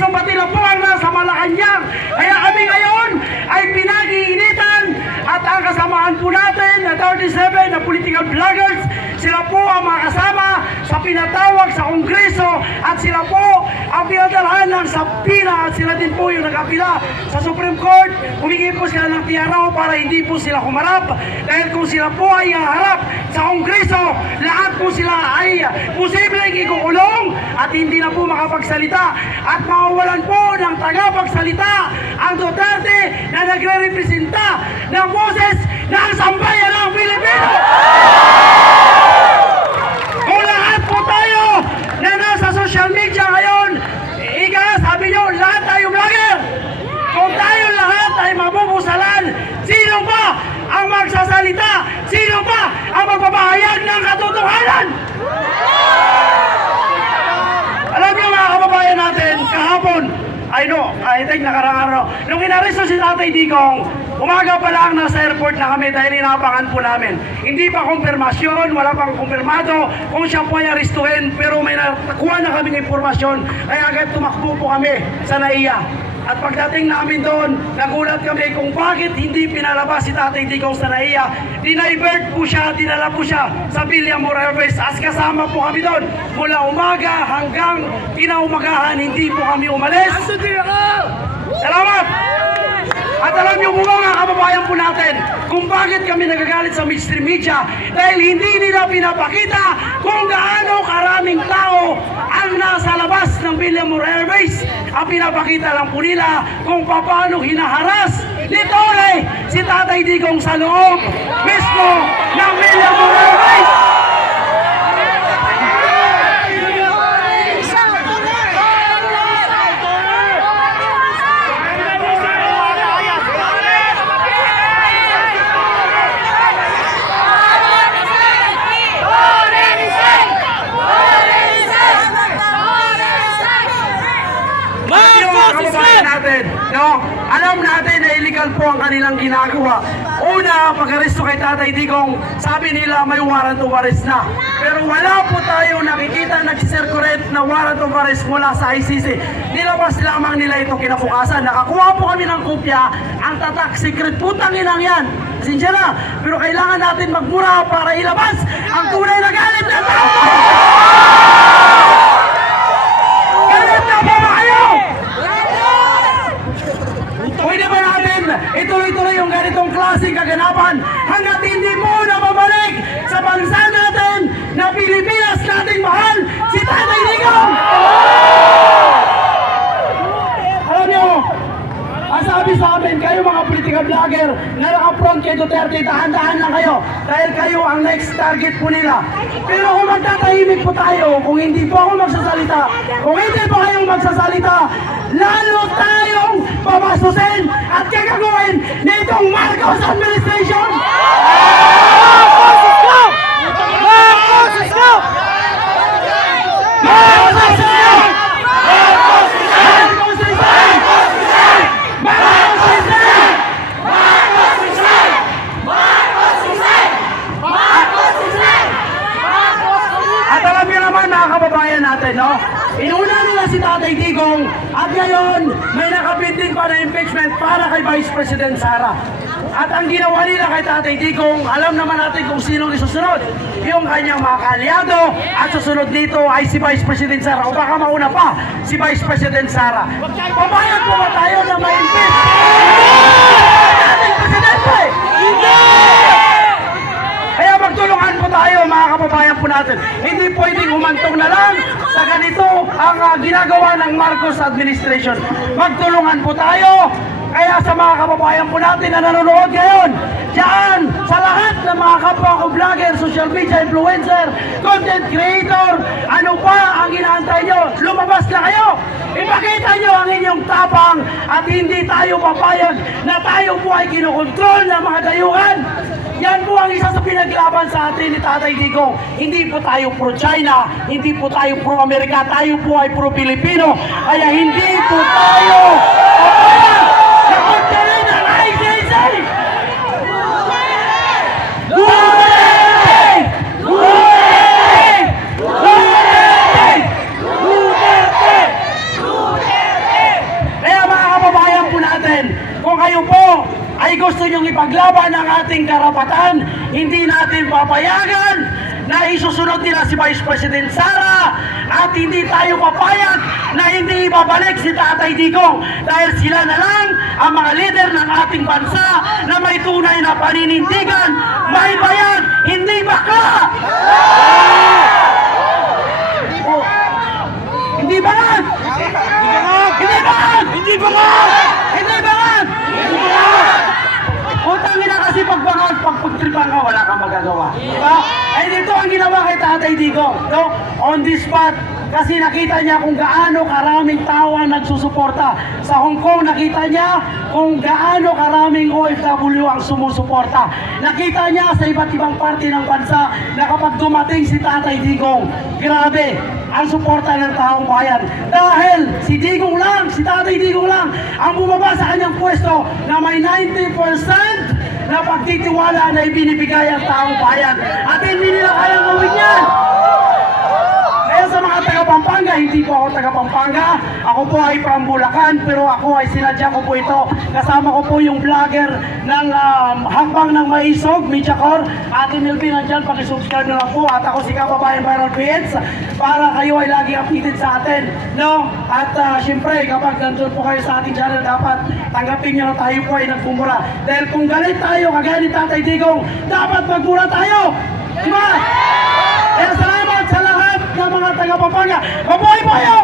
So pati na po ang nasa Malacanang. Kaya kami ngayon ay pinag-iinitan at ang kasamaan po natin na 37 na political vloggers, sila po ang mga kasama sa pinatawag sa Kongreso at sila po ang pinadalhan ng sabina at sila din po yung nag-apila sa Supreme Court. Humingi po sila ng tiyaraw para hindi po sila humarap dahil kung sila po ay harap sa Kongreso, lahat po sila ay posibleng ikukulong at hindi na po makapagsalita at mawawalan po ng tagapagsalita ang Duterte na nagre-representa ng boses ng sambayan ng Pilipino. Kung lahat po tayo na nasa social media ngayon, sabi nyo, lahat tayo vlogger. Kung tayo lahat ay mabubusalan, sino pa ang magsasalita? Sino pa ang magpapahayag ng katotohanan? Alam niyo mga kababayan natin, kahapon, I think nakarang araw, nung inaresto si Tatay Digong, umaga pa lang nasa airport na kami dahil inabangan po namin. Hindi pa kumpirmasyon, wala pang kumpirmado kung siya po ay arestuhin, pero may nakuha na kaming impormasyon, kaya agad tumakbo po kami sa NAIA. At pagdating namin doon, nagulat kami kung bakit hindi pinalabas si Tatay Digong sa NAIA. Dinivert po siya, dinala po siya sa Villamor Airways. As kasama po kami doon, mula umaga hanggang kinaumagahan, hindi po kami umalis. Salamat! At alam niyo po mga kababayan po natin kung bakit kami nagagalit sa mainstream media dahil hindi nila pinapakita kung gaano karaming tao ang nasa labas ng Villamor Airways. Ang pinapakita lang po nila kung paano hinaharas ni Tore si Tatay Digong sa loob mismo ng Villamor Airways. Alam natin na illegal po ang kanilang ginagawa. Una, pag-aresto kay Tatay Digong, sabi nila may warrant of arrest na. Pero wala po tayo nakikita nag-circulate na warrant of arrest mula sa ICC. Nilabas lamang nila ito kinabukasan. Nakakuha po kami ng kopya, ang tatak secret, putang inang yan. Sinsya na, pero kailangan natin magmura para ilabas ang tunay na galit na tao. Galit na po ba kayo? Pwede ba natin ituloy-tuloy yung ganitong klaseng kaganapan hanggat hindi mo na babalik sa bansa natin na Pilipinas nating mahal, si Tatay Digong? Alam nyo, ang sabi sa amin, kayo mga political vlogger na naka-front kay Duterte, dahan-dahan lang kayo dahil kayo ang next target po nila. Pero kung magtatahimik po tayo, kung hindi po ako magsasalita, kung hindi po kayong magsasalita, lalo tayong pabasusin at kagaguhin nitong Marcos administration! Marcos, go! Marcos, go! Marcos, go! Kababayan natin, no? Inuna nila si Tatay Digong at ngayon may nakapinding pa na impeachment para kay Vice President Sara. At ang ginawa nila kay Tatay Digong, alam naman natin kung sinong isusunod. Yung kanyang mga kaalyado at susunod dito ay si Vice President Sara o baka mauna pa si Vice President Sara. Pabayag po ba tayo na may impeach? Dating Presidente! Kaya magtulungan po tayo mga kababayan po natin. Hindi pwedeng humantong na lang sa ganito ang ginagawa ng Marcos administration. Magtulungan po tayo. Kaya sa mga kababayan po natin na nanonood ngayon, diyan sa lahat ng mga kapwa ko vlogger, social media influencer, content creator, ano pa ang inaantay nyo? Lumabas na kayo! Ipakita nyo ang inyong tapang at hindi tayo papayag na tayo po ay kinokontrol ng mga dayuhan. Yan po ang isa sa pinaglaban sa atin ni Tatay Digong. Hindi po tayo pro-China, hindi po tayo pro-Amerika, tayo po ay pro-Pilipino. Kaya hindi po tayo papayag na kontrahin ang ICC! Duterte! natin, kung kayo po ay gusto nyong ipaglaban ang ating karapatan, hindi natin papayagan na isusunod nila si Vice President Sara at hindi tayo papayag na hindi ibabalik si Tatay Digong dahil sila na lang ang mga leader ng ating bansa na may tunay na paninindigan, may bayan, hindi bakla! Oh, hindi bangat! Hindi bangat! Hindi bangat! Hindi bangat! Utangin na kasi pagtripan ka, wala kang magagawa. Diba? Ay dito ang ginawa kay Tatay Digong. No? On the spot, kasi nakita niya kung gaano karaming tao ang nagsusuporta. Sa Hong Kong, nakita niya kung gaano karaming OFW ang sumusuporta. Nakita niya sa iba't ibang parte ng bansa na kapag dumating si Tatay Digong, grabe, ang suporta ng taong bayan. Dahil si Digong lang, si Tatay Digong lang, ang bumaba sa kanyang pwesto na may 90% na pagtitiwala na ibinibigay ang taong bayan. At hindi nila kayang gawin yan. Kaya sa mga taga-Pampanga, hindi po ako taga-Pampanga. Ako po ay from Bulacan, pero ako ay sinadya ko po ito. Kasama ko po yung vlogger ng Hakbang ng Maisog, Michacor. Ate Milby, nandyan, pakisubscribe na lang po. At ako si Kababayan Viral PH para kayo ay lagi updated sa atin. No? At syempre, kapag nandun po kayo sa ating channel, dapat tanggapin nyo na tayo po ay nagpumura. Dahil kung galit tayo, kagaya ni Tatay Digong, dapat magmura tayo! Diba? Kaya salamat sa lahat ng mga taga-Pampanga. Mabuhay po kayo!